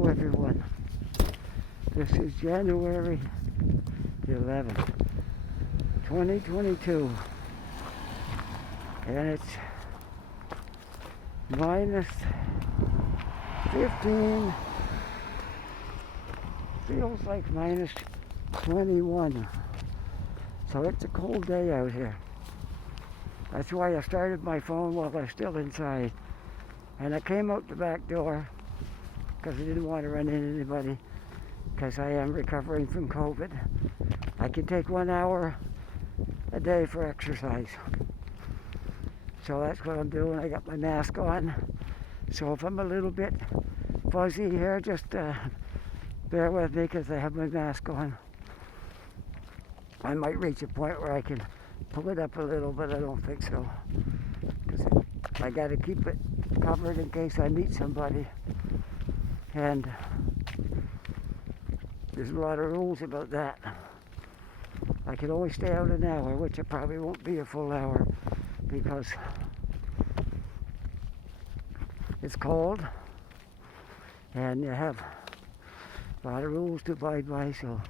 Hello everyone. This is January 11th, 2022. And it's minus 15. Feels like minus 21. So it's a cold day out here. That's why I started my phone while I was still inside. And I came out the back door because I didn't want to run into anybody, because I am recovering from COVID. I can take 1 hour a day for exercise. So that's what I'm doing. I got my mask on. So if I'm a little bit fuzzy here, just bear with me because I have my mask on. I might reach a point where I can pull it up a little, but I don't think so. Because I got to keep it covered in case I meet somebody. And there's a lot of rules about that. I can only stay out an hour, which it probably won't be a full hour because it's cold and you have a lot of rules to abide by, so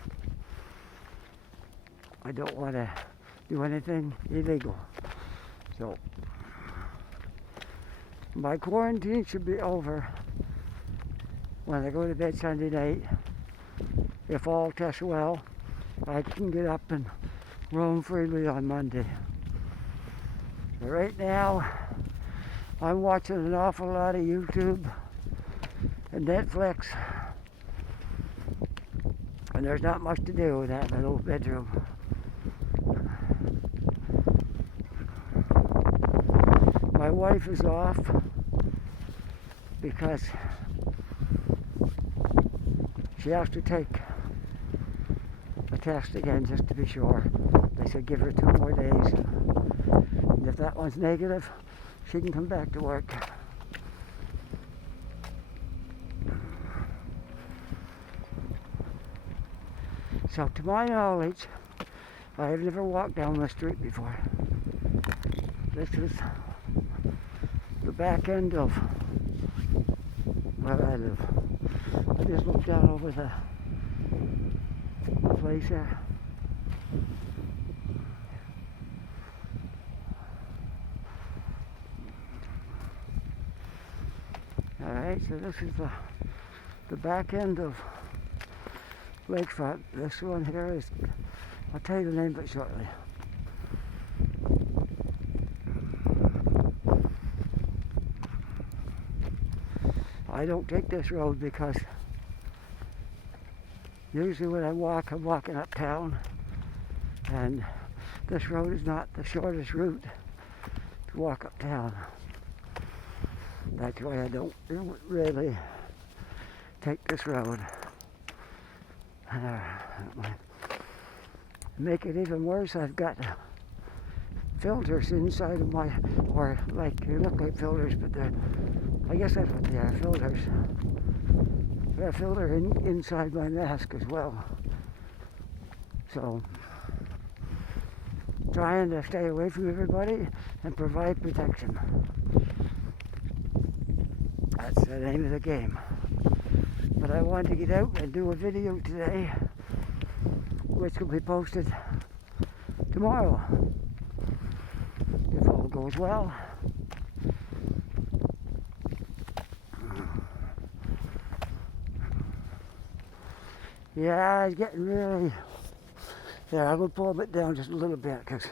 I don't want to do anything illegal. So my quarantine should be over when I go to bed Sunday night. If all tests well, I can get up and roam freely on Monday. But right now, I'm watching an awful lot of YouTube and Netflix, and there's not much to do in that little bedroom. My wife is off because she has to take a test again just to be sure. They said give her 2 more days. And if that one's negative, she can come back to work. So to my knowledge, I have never walked down the street before. This is the back end of where I live. I just looked down over the place there. Alright, so this is the back end of Lakefront. This one here is, I'll tell you the name of it shortly. I don't take this road because usually when I walk, I'm walking uptown, and this road is not the shortest route to walk uptown. That's why I don't really take this road. Make it even worse, I've got filters inside of my, or like, they look like filters, but they're, I guess that's what they are, filters. Got a filter inside my mask as well. So, trying to stay away from everybody and provide protection. That's the name of the game. But I wanted to get out and do a video today, which will be posted tomorrow, if all goes well. Yeah, it's getting really... There, I'm going to pull it down just a little bit because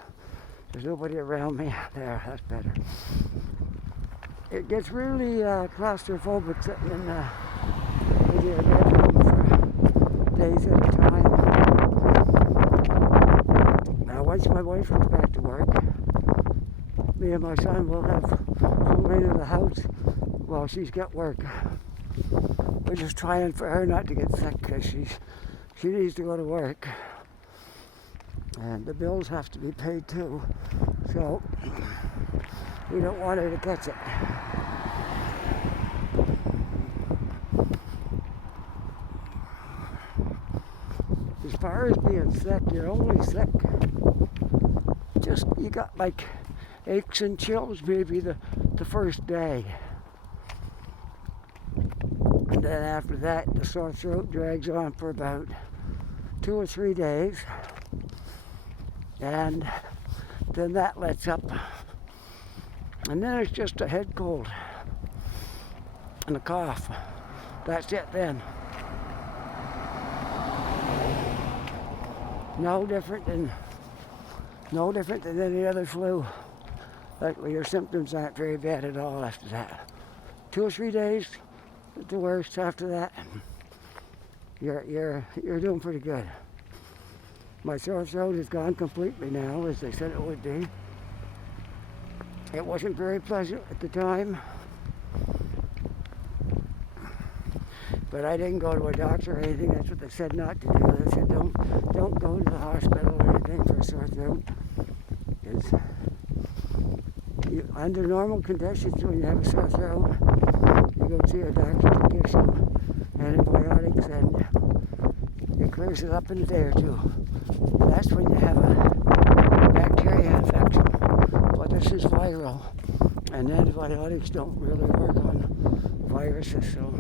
there's nobody around me. There, that's better. It gets really claustrophobic sitting in your bedroom for days at a time. Now, once my wife comes back to work, me and my son will have full reign of the house while she's got work. We're just trying for her not to get sick because she needs to go to work. And the bills have to be paid too. So we don't want her to catch it. As far as being sick, you're only sick. Just, you got like aches and chills maybe the first day. And then after that, the sore throat drags on for about 2 or 3 days. And then that lets up. And then it's just a head cold and a cough. That's it then. No different than any other flu. Like, your symptoms aren't very bad at all after that. 2 or 3 days is the worst. After that, you're doing pretty good. My sore throat is gone completely now, as they said it would be. It wasn't very pleasant at the time, but I didn't go to a doctor or anything. That's what they said not to do. They said don't go to the hospital or anything for a sore throat. It's, under normal conditions, when you have a sore throat, you go see a doctor that gives you antibiotics and it clears it up in a day or two. That's when you have a bacteria infection. But this is viral, and antibiotics don't really work on viruses, so.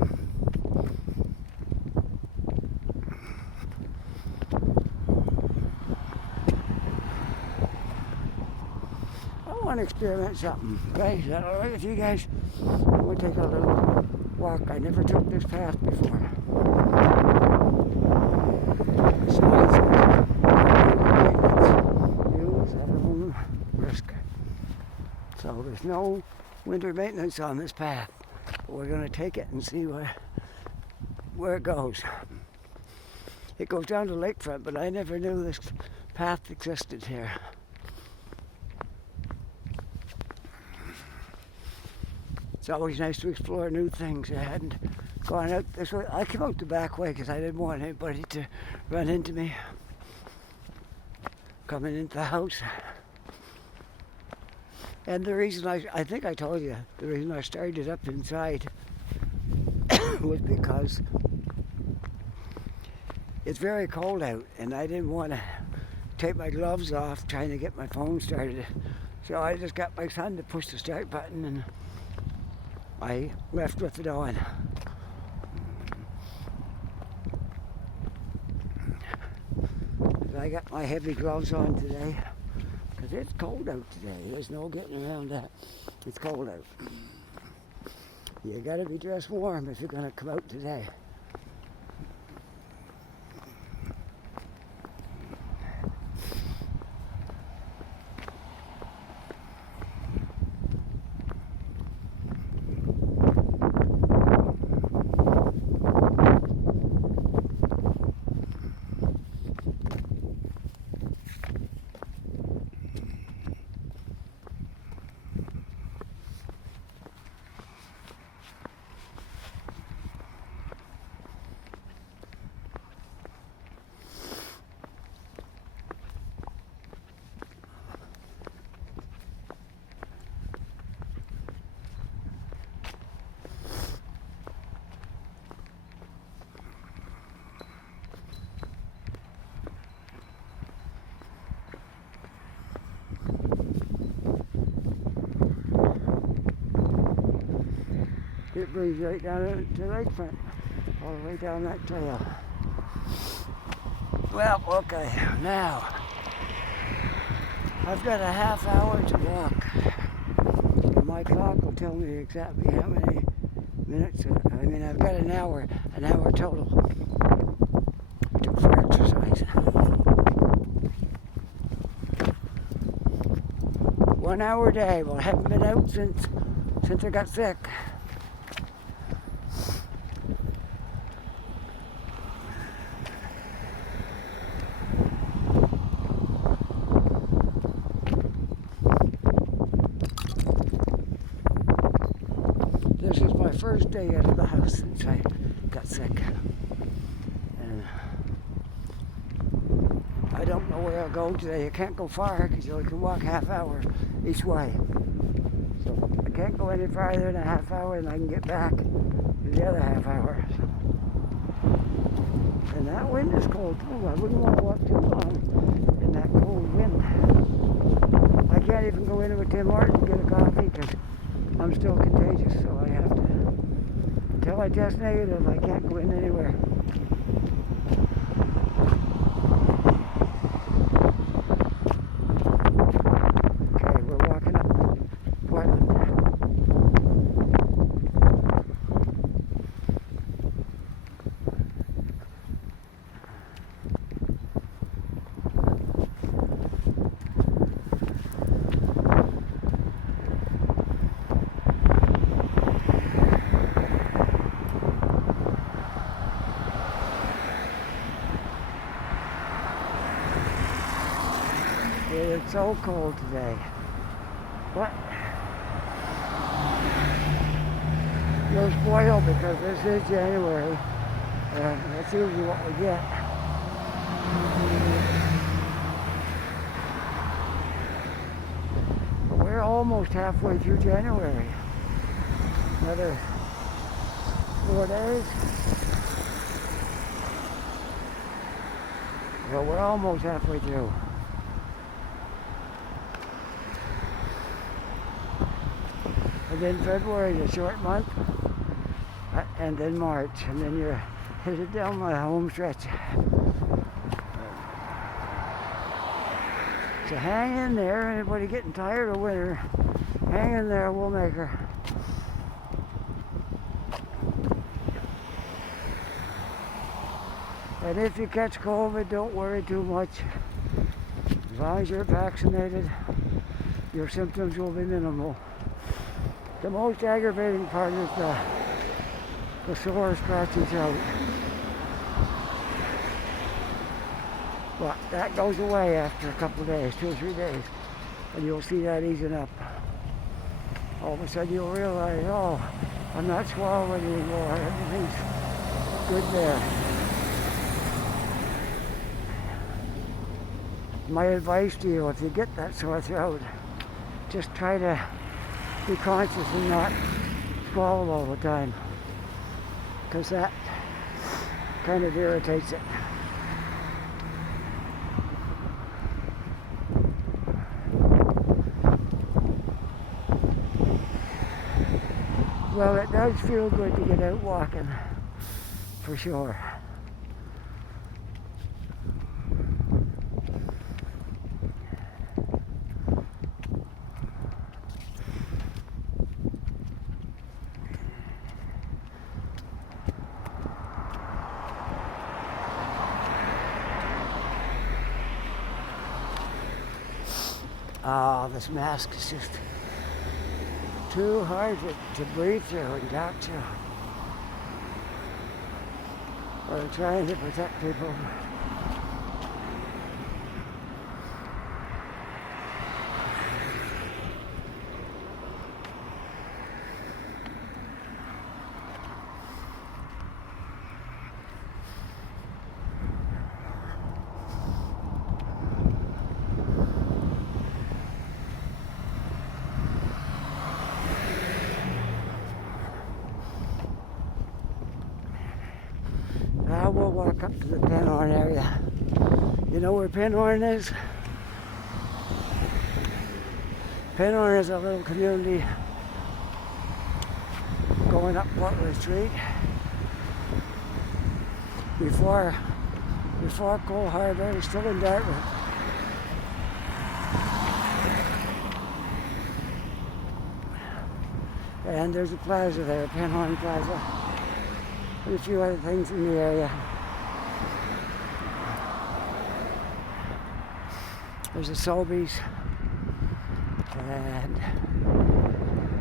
I want to experiment something. Okay, is that all right with you guys? I'm going to take a little walk. I never took this path before. So there's no winter maintenance on this path. But we're going to take it and see where it goes. It goes down to lakefront, but I never knew this path existed here. It's always nice to explore new things. I hadn't gone out this way. I came out the back way because I didn't want anybody to run into me coming into the house. And the reason I think I told you, the reason I started up inside was because it's very cold out and I didn't want to take my gloves off trying to get my phone started. So I just got my son to push the start button and I left with it on. I got my heavy gloves on today because it's cold out today. There's no getting around that. It's cold out. You gotta be dressed warm if you're gonna come out today. It brings right down to the lakefront, all the way down that trail. Well, okay, now I've got a half hour to walk. And my clock will tell me exactly how many minutes. I've got an hour total for exercise. 1 hour a day. Well, I haven't been out since I got sick. This is my first day out of the house since I got sick. And I don't know where I'll go today. I can't go far because you only can walk half hour each way. So I can't go any farther than a half hour and I can get back in the other half hour. And that wind is cold too. I wouldn't want to walk too long in that cold wind. I can't even go into a Tim Hortons and get a coffee because I'm still contagious, so I have to Until I test negative, I can't go in anywhere. Okay, we're walking up Portland. It's so cold today. What? You're spoiled because this is January, and that's usually what we get. But we're almost halfway through January. Another 4 days. Well, we're almost halfway through. And then February is a short month, and then March, and then you're headed down my home stretch. So hang in there, anybody getting tired of winter, hang in there, we'll make her. And if you catch COVID, don't worry too much. As long as you're vaccinated, your symptoms will be minimal. The most aggravating part is the sore scratching out. But that goes away after a couple of days, 2 or 3 days, and you'll see that easing up. All of a sudden you'll realize, oh, I'm not swallowing anymore, everything's good there. My advice to you, if you get that sore throat, just try to be conscious and not swallow all the time, because that kind of irritates it. Well, it does feel good to get out walking, for sure. Oh, this mask is just too hard to breathe through and talk to. We're trying to protect people. Now we'll walk up to the Penhorn area. You know where Penhorn is? Penhorn is a little community going up Portland Street. Before Cole Harbour, it's still in Dartmouth. And there's a plaza there, Penhorn Plaza. And a few other things in the area. There's a Sobeys and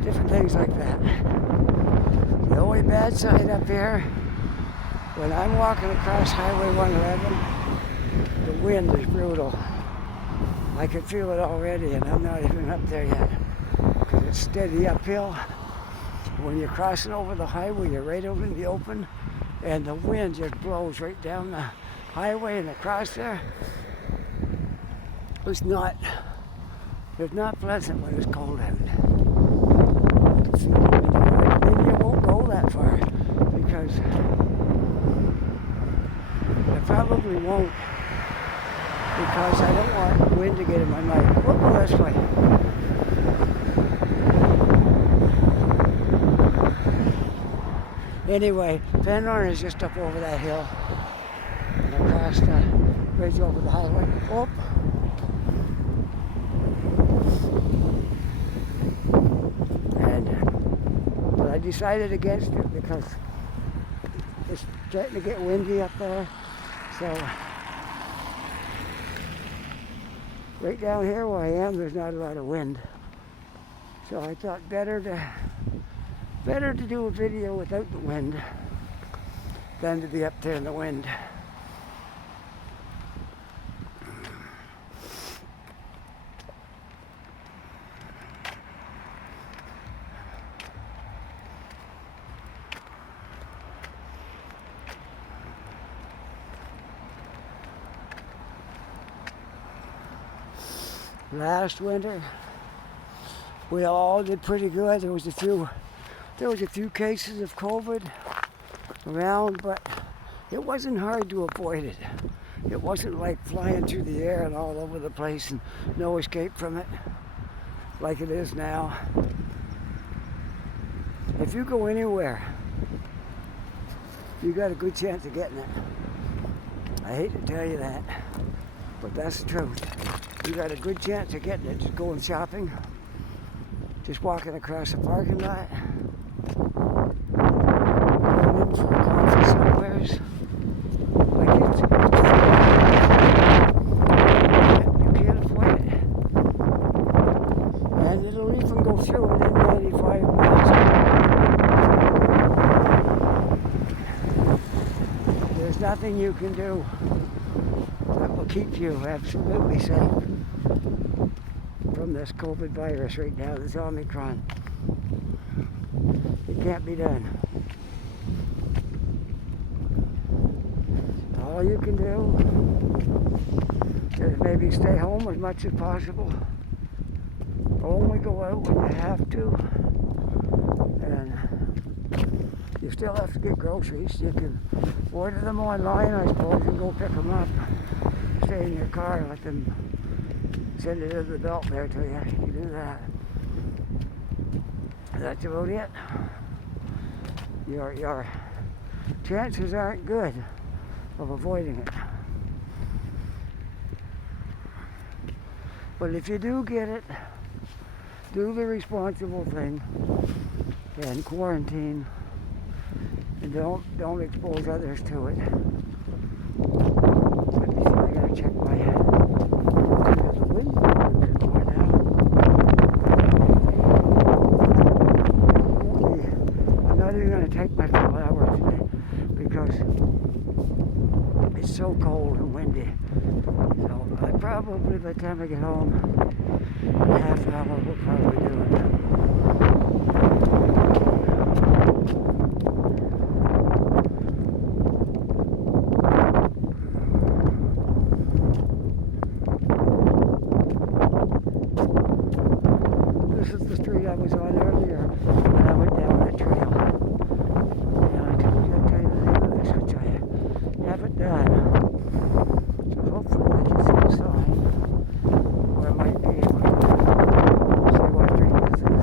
different things like that. The only bad side up here, when I'm walking across Highway 111, the wind is brutal. I can feel it already, and I'm not even up there yet, because it's steady uphill. When you're crossing over the highway, you're right out in the open, and the wind just blows right down the highway and across there. It's not pleasant when it's cold out. Maybe I won't go that far, because I probably won't, because I don't want wind to get in my mouth. We'll go this way. Anyway, Maynard is just up over that hill and across the bridge over the highway. Oh. But I decided against it because it's starting to get windy up there. So right down here where I am, there's not a lot of wind. So I thought better to do a video without the wind than to be up there in the wind. Last winter, we all did pretty good. There was a few cases of COVID around, but it wasn't hard to avoid it. It wasn't like flying through the air and all over the place and no escape from it like it is now. If you go anywhere, you got a good chance of getting it. I hate to tell you that, but that's the truth. You got a good chance of getting it. Just going shopping, just walking across the parking lot, going in for a coffee somewheres. Like you can't avoid it. And it'll even go through an N95 mask. There's nothing you can do that will keep you absolutely safe from this COVID virus right now, this Omicron. It can't be done. All you can do is maybe stay home as much as possible. Only go out when you have to. And you still have to get groceries. You can order them online, I suppose, and go pick them up. Stay in your car and let them send it in the belt there to you. You can do that. That's about it. Your chances aren't good of avoiding it. But if you do get it, do the responsible thing and quarantine, and don't expose others to it. Let me see, I gotta check my there's a wind more now. I'm not even gonna take my full hour today because it's so cold and windy. So I probably, by the time I get home, in a half hour we'll probably do it. This is the street I was on earlier when I went down that trail. And I told you I'd tell you the name of this, which I haven't done. So hopefully I can see a sign where I might be able to see what street this is.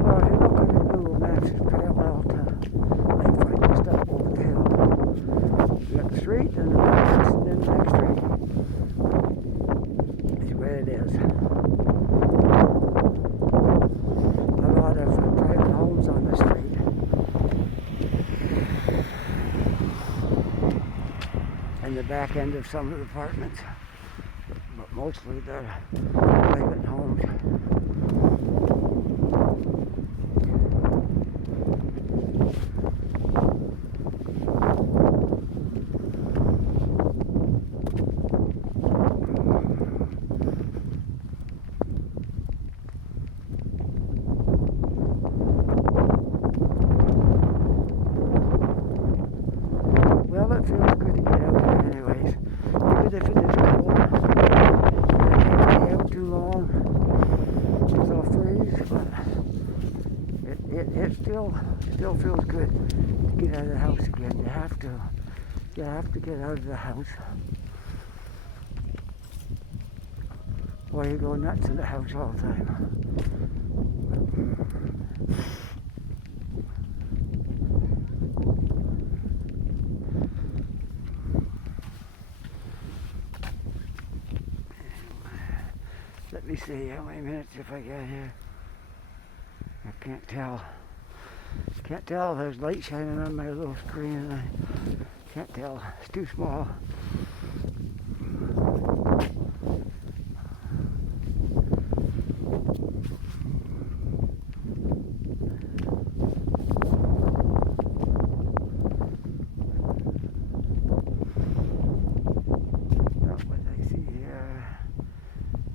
Well, if you look on your Google Maps, it's parallel to Lakefront, just up over the hill. You got the street and the next street is where it is. A lot of private homes on the street. And the back end of some of the apartments, but mostly they're private homes. Well, it feels good to get out there anyways. Even if it is cold, I can't stay out too long because I'll freeze, but it still feels good to get out of the house again. You have to get out of the house, or you go nuts in the house all the time. me see how many minutes if I get here. I can't tell. Can't tell. There's light shining on my little screen and I can't tell. It's too small.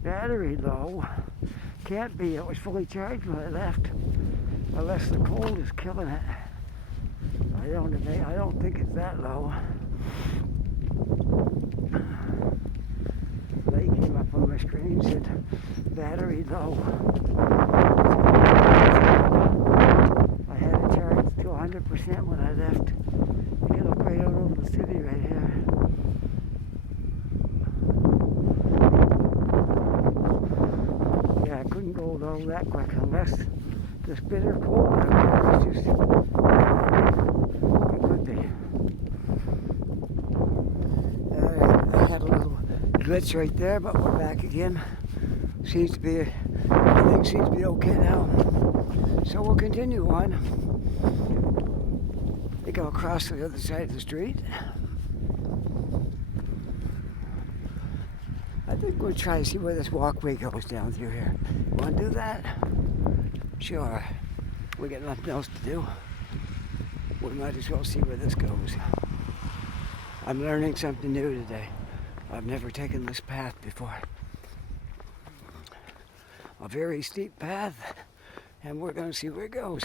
Battery low. Can't be. It was fully charged when I left. Unless the cold is killing it. I don't think it's that low. Light came up on my screen, said battery low. I had it charged to 100% when I left. You can look right out over the city right here. I couldn't go low that quick unless this bitter cold out there was just it could be. Alright, I had a little glitch right there, but we're back again. Everything seems to be okay now. So we'll continue on. I think I'll cross to the other side of the street. I think we'll try to see where this walkway goes down through here. Want to do that? Sure. We got nothing else to do. We might as well see where this goes. I'm learning something new today. I've never taken this path before. A very steep path, and we're going to see where it goes.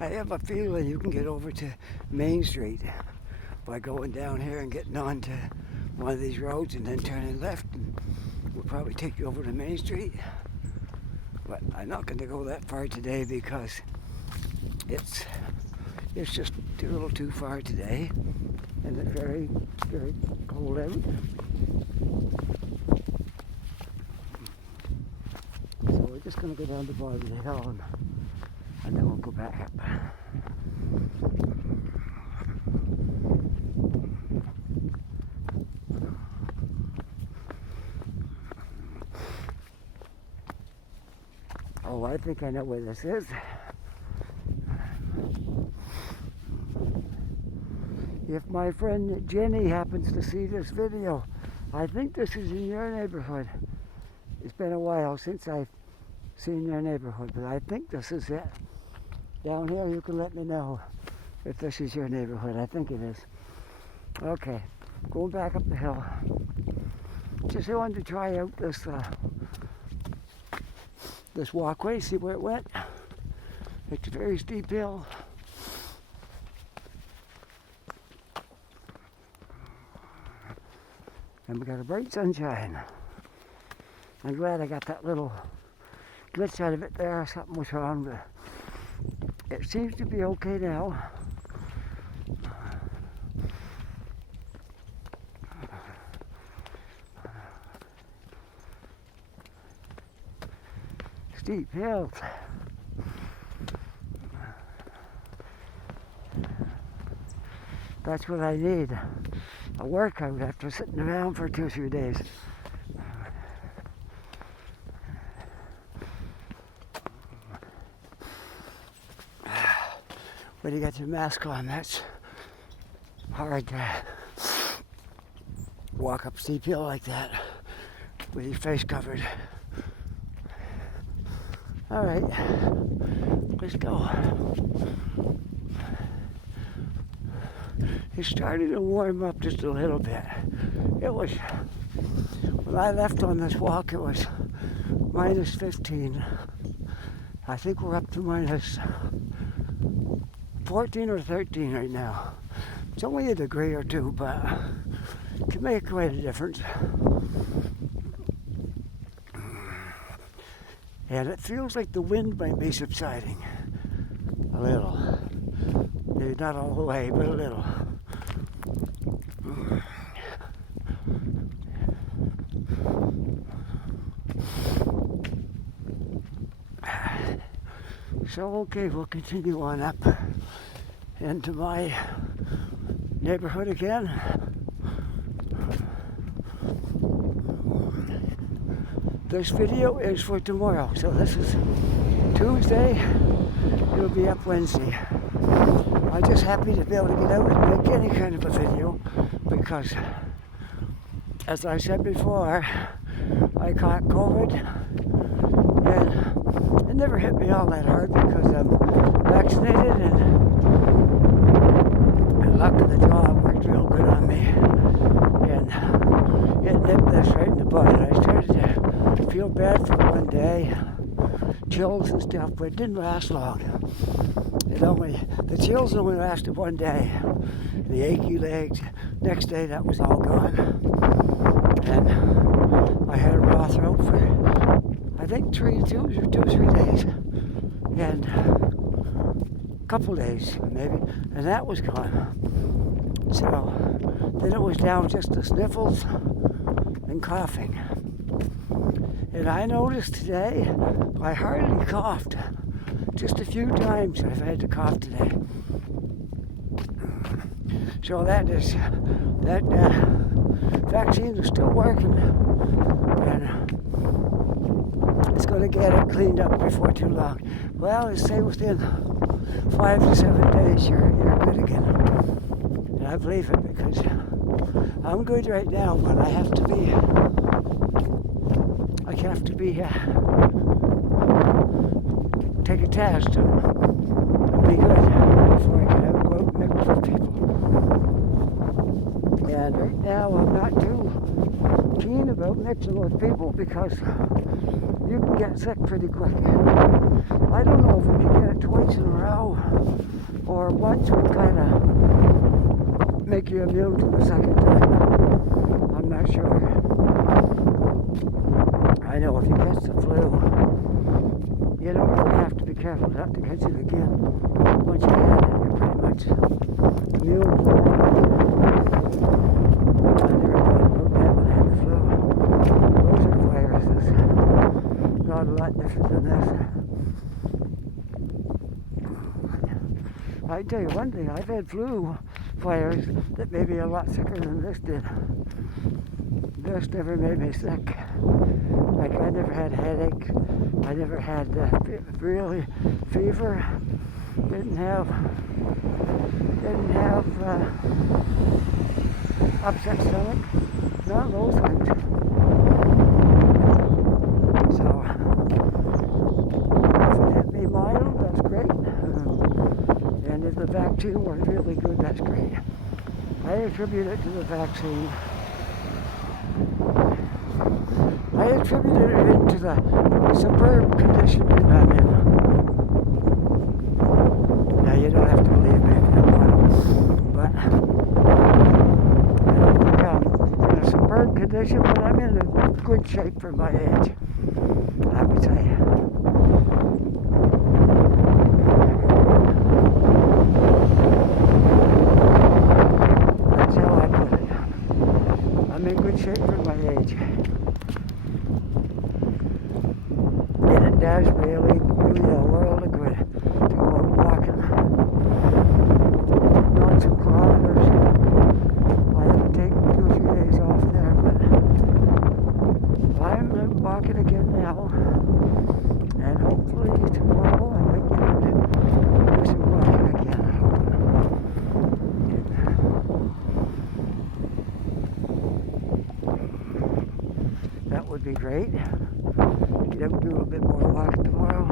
I have a feeling you can get over to Main Street by going down here and getting onto one of these roads and then turning left, and we'll probably take you over to Main Street. But I'm not going to go that far today because it's just a little too far today, and it's very, very cold out. So we're just going to go down the bottom of the hill and then we'll go back up. Oh, I think I know where this is. If my friend Jenny happens to see this video, I think this is in your neighborhood. It's been a while since I've seen your neighborhood, but I think this is it. Down here, you can let me know if this is your neighborhood. I think it is. Okay, going back up the hill. Just wanted to try out this walkway, see where it went. It's a very steep hill. And we got a bright sunshine. I'm glad I got that little glitch out of it there. Something was wrong, but it seems to be okay now. Steep hills. That's what I need. A workout after sitting around for 2 or 3 days. When you got your mask on, that's hard to walk up a steep hill like that with your face covered. All right, let's go. It started to warm up just a little bit. It was, when I left on this walk, it was minus 15. I think we're up to minus 14 or 13 right now. It's only a degree or two, but it can make quite a difference. And it feels like the wind might be subsiding a little. Maybe not all the way, but a little. So, okay, we'll continue on up into my neighborhood again. This video is for tomorrow, so this is Tuesday. It'll be up Wednesday. I'm just happy to be able to get out and make any kind of a video because, as I said before, I caught COVID and it never hit me all that hard because I'm vaccinated and luck of the draw worked real good on me. And it nipped this right in the bud. I started to feel bad for one day, chills and stuff, but it didn't last long. The chills only lasted one day. The achy legs, next day that was all gone. And I had a raw throat for, I think, 2 or 3 days. And a couple days, maybe, and that was gone. So then it was down just to sniffles and coughing. And I noticed today I hardly coughed. Just a few times I've had to cough today. So that vaccine is still working, and it's going to get it cleaned up before too long. Well, they say within 5 to 7 days you're good again. And I believe it because I'm good right now, but I have to be take a test and be good before I can go out and mix with people. And right now I'm not too keen about mixing with people because you can get sick pretty quick. I don't know if we can get it twice in a row or once would kind of make you immune to the second time. I'm not sure. I know if you get the flu, you don't really have to be careful not to catch it again. Once you had it, you're pretty much immune to it. I never thought about that when I had the flu. Those are viruses. Not a lot different than this. I tell you one thing, I've had flu virus that made me a lot sicker than this did. This never made me sick. Like I never had a headache. I never had really fever. Didn't have upset stomach. None of those things. So if it hit me mild, that's great. And if the vaccine was really good, that's great. I attribute it to the vaccine. I attributed it into the superb condition that I'm in. Now you don't have to believe me if you don't want to, but I don't think I'm in a superb condition, but I'm in a good shape for my age, I would say. That's how I put it. I'm in good shape for my age. It does really do you a world of good to go out walking. Not some kilometers. I have to take 2 or 3 days off there, but I'm walking again now. And hopefully tomorrow I might get out and do some walking again. That would be great. Get out and do a bit more walking tomorrow.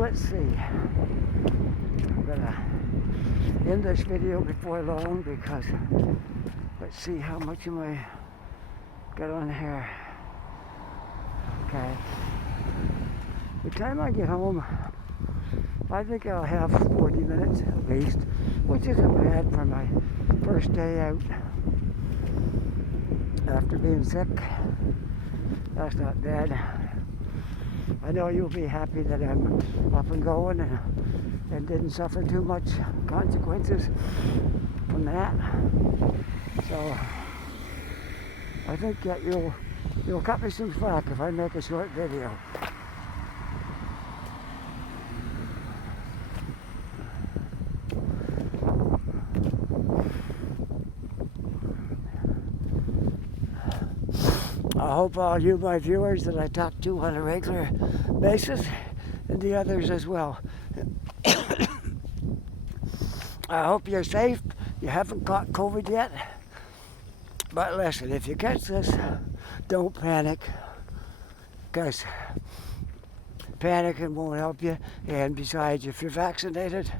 Let's see. I'm gonna end this video before long because let's see how much am I got on here. Okay. By the time I get home, I think I'll have 40 minutes at least, which isn't bad for my first day out. after being sick. That's not bad. I know you'll be happy that I'm up and going and didn't suffer too much consequences from that. So I think that you'll cut me some slack if I make a short video. I hope all you, my viewers, that I talk to on a regular basis, and the others as well. I hope you're safe. You haven't caught COVID yet. But listen, if you catch this, don't panic, because panicking won't help you. And besides, if you're vaccinated,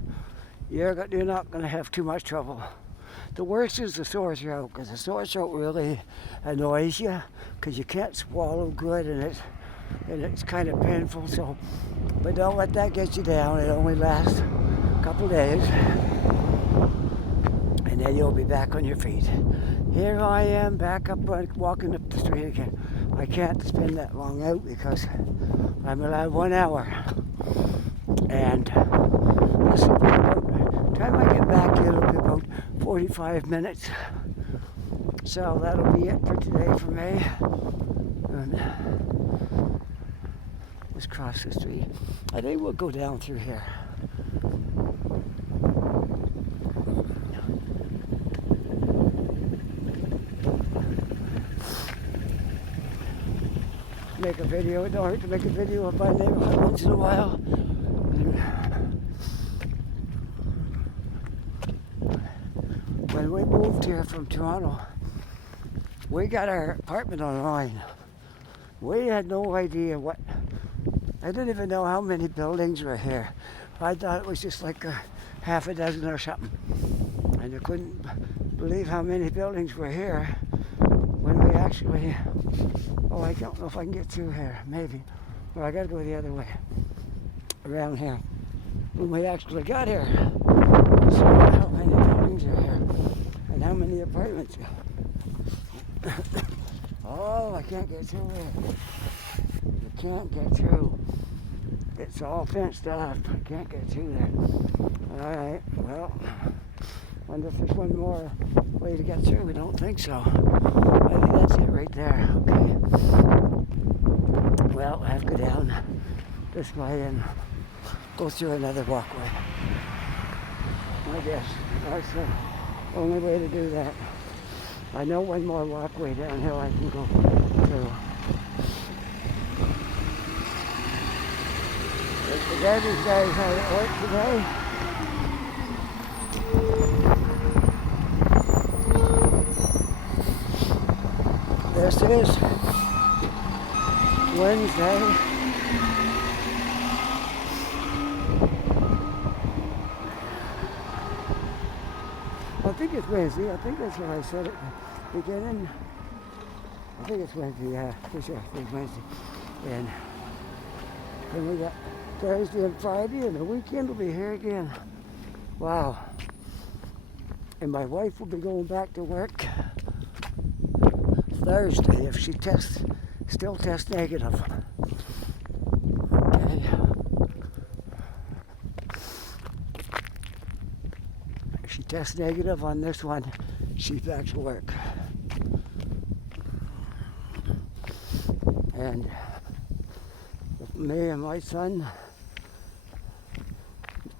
you're not going to have too much trouble. The worst is the sore throat, because the sore throat really annoys you, because you can't swallow good, and it's kind of painful. So, but don't let that get you down. It only lasts a couple days, and then you'll be back on your feet. Here I am, back up, walking up the street again. I can't spend that long out because I'm allowed 1 hour, and this will be about the time I get back here. It'll be about 45 minutes. So that'll be it for today for me. And let's cross the street. I think we'll go down through here. Make a video. It don't hurt to make a video of my neighborhood once in a while. When we moved here from Toronto, we got our apartment online. We had no idea I didn't even know how many buildings were here. I thought it was just like half a dozen or something. And I couldn't believe how many buildings were here when we actually, I don't know if I can get through here, maybe. Well, I gotta go the other way, around here. When we actually got here, I saw how many buildings are here and how many apartments. Oh, I can't get through here. You can't get through. It's all fenced off. I can't get through there. Alright, well, wonder if there's one more way to get through. We don't think so. I think that's it right there. Okay. Well, I have to go down this way and go through another walkway. I guess that's the only way to do that. I know one more walkway downhill I can go through. The garbage guys had it work today. This is Wednesday. I think it's Wednesday. I think that's what I said at the beginning. I think it's Wednesday, yeah, for sure. I think it's Wednesday. And then we got Thursday and Friday, and the weekend will be here again. Wow. And my wife will be going back to work Thursday if she still tests negative. Okay. If she tests negative on this one, she's back to work. And if me and my son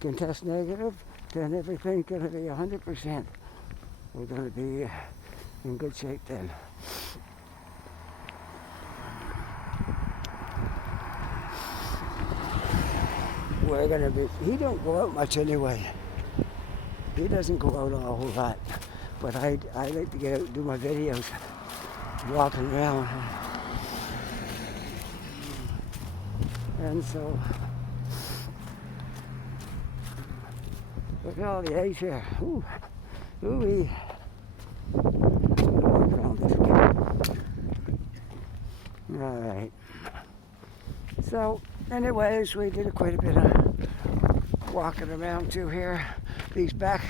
can test negative, then everything's going to be 100%. We're going to be in good shape then. We're going to be, he don't go out much anyway. He doesn't go out a whole lot. But I like to get out and do my videos, walking around. And so, look at all the eggs here. Ooh, ooh-wee. Walk around this again. All right. So, anyways, we did quite a bit of walking around through here. These back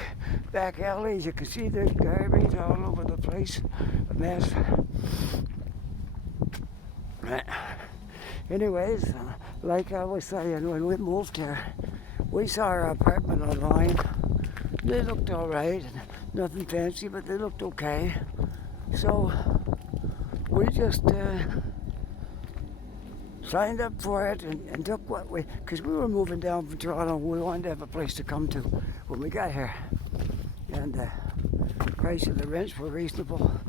alleys, you can see there's garbage all over the place, a mess. Anyways, like I was saying, when we moved here, we saw our apartment online. They looked alright, nothing fancy, but they looked okay. So we just signed up for it and took what because we were moving down from Toronto. We wanted to have a place to come to when we got here. And the price of the rents were reasonable,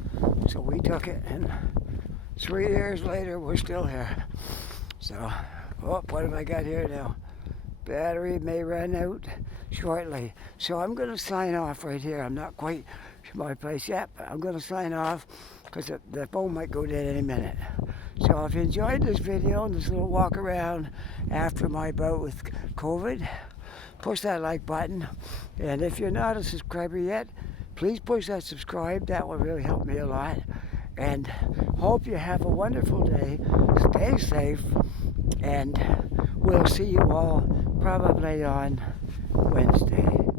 so we took it, and 3 years later we're still here. So, what have I got here now? Battery may run out shortly. So I'm going to sign off right here. I'm not quite to my place yet, but I'm going to sign off because the phone might go dead any minute. So if you enjoyed this video and this little walk around after my bout with COVID, push that like button. And if you're not a subscriber yet, please push that subscribe. That will really help me a lot. And hope you have a wonderful day. Stay safe. And we'll see you all probably on Wednesday.